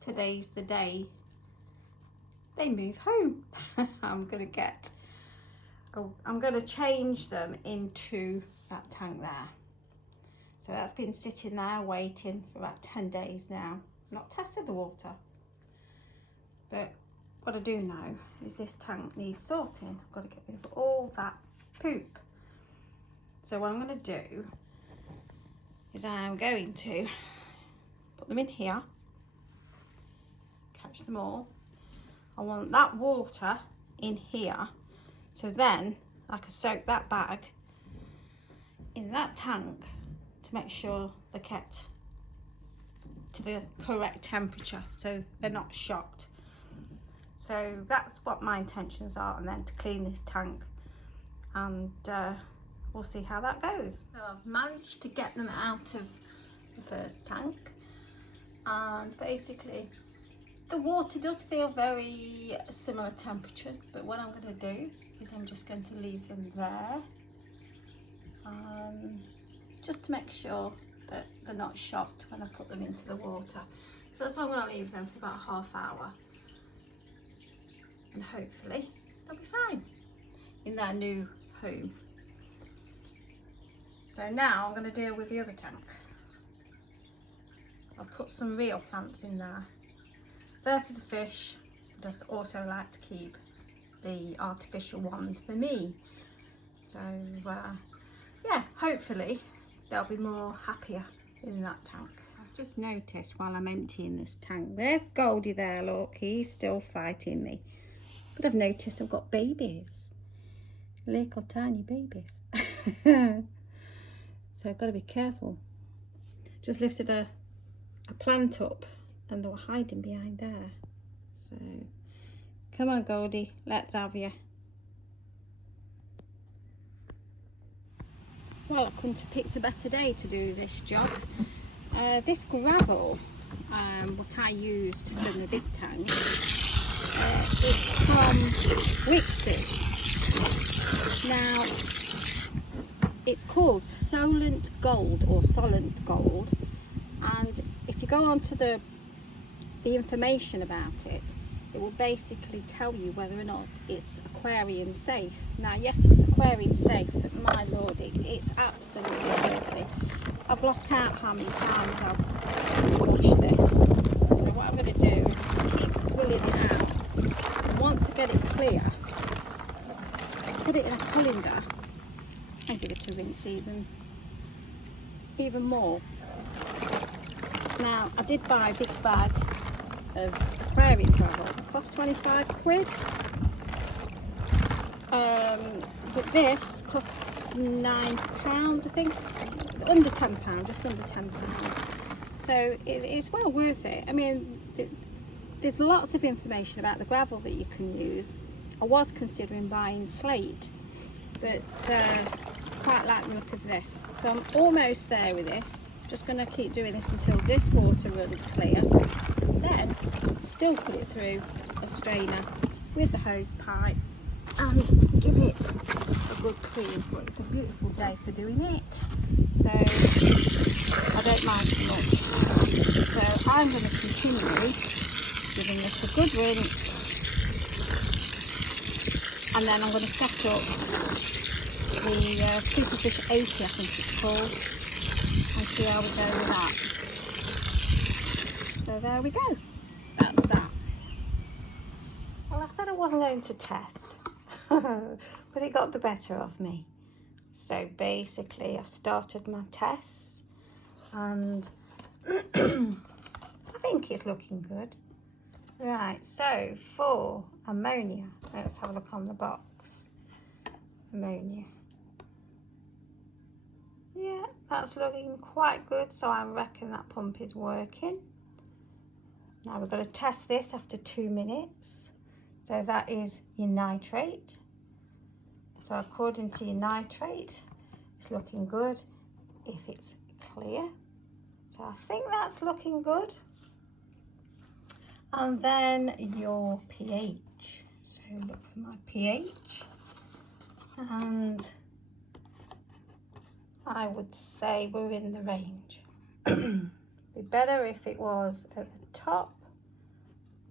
today's the day they move home. I'm gonna change them into that tank there. So that's been sitting there waiting for about 10 days now. Not tested the water, but what I do know is this tank needs sorting. I've got to get rid of all that poop. So what I'm going to do is I'm going to put them in here, catch them all. I want that water in here, so then I can soak that bag in that tank to make sure they're kept to the correct temperature so they're not shocked. So that's what my intentions are, and then to clean this tank, and we'll see how that goes. So I've managed to get them out of the first tank, and basically the water does feel very similar temperatures, but what I'm going to do is I'm just going to leave them there, just to make sure that they're not shocked when I put them into the water. So that's why I'm going to leave them for about half hour, and hopefully they'll be fine in their new home. So now I'm going to deal with the other tank. I'll put some real plants in there. They're for the fish, but I also like to keep the artificial ones for me. So yeah, hopefully they'll be more happier in that tank. I've just noticed while I'm emptying this tank, there's Goldie there, look, he's still fighting me. But I've noticed I've got babies, little tiny babies. So I've got to be careful. Just lifted a plant up and they were hiding behind there. So come on Goldie, let's have you. Well, I couldn't have picked a better day to do this job. This gravel, what I used from the big tank, it's from Wix's. Now, it's called Solent Gold or Solent Gold, and if you go onto the information about it, it will basically tell you whether or not it's aquarium safe. Now yes, it's aquarium safe, but my lord, it's absolutely filthy. I've lost count how many times I've washed this. So what I'm going to do is keep swilling it out, and once I get it clear, put it in a colander and give it a rinse even more. Now I did buy a big bag of aquarium gravel. It cost 25 quid, but this costs £9 I think, under £10, just under £10. So it's well worth it. I mean, there's lots of information about the gravel that you can use. I was considering buying slate, but quite like the look of this. So I'm almost there with this. Just going to keep doing this until this water runs clear. Then still put it through a strainer with the hose pipe and give it a good clean. But it's a beautiful day for doing it, so I don't mind too much. So I'm going to continue giving this a good rinse, and then I'm going to set up the Superfish 80 I think it's called, and see how we go with that. So there we go, that's that. Well, I said I wasn't going to test, but it got the better of me. So basically I've started my tests, and I think it's looking good. Right, so for ammonia, let's have a look on the box. Ammonia. Yeah, that's looking quite good, so I reckon that pump is working. Now we're going to test this after 2 minutes. So that is your nitrate. So according to your nitrate, it's looking good if it's clear. So I think that's looking good. And then your pH. So look for my pH. And I would say we're in the range. Be better if it was at the top,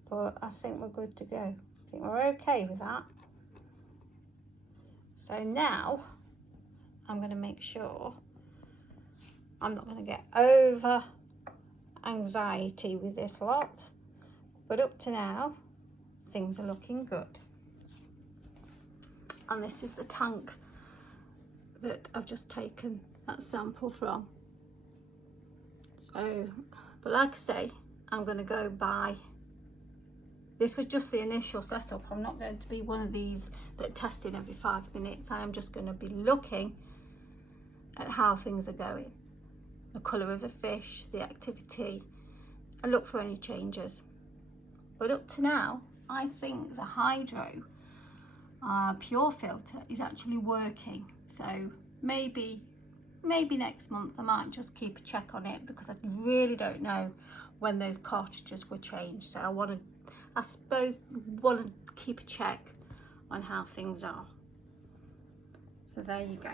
but I think we're good to go. I think we're okay with that. So now I'm going to make sure I'm not going to get over anxiety with this lot, but up to now things are looking good. And this is the tank that I've just taken that sample from. So, but like I say, I'm going to go by, this was just the initial setup. I'm not going to be one of these that testing every 5 minutes. I am just going to be looking at how things are going, the colour of the fish, the activity, and look for any changes. But up to now, I think the Hydro Pure filter is actually working. So maybe next month I might just keep a check on it, because I really don't know when those cartridges were changed. So I suppose want to keep a check on how things are. So there you go.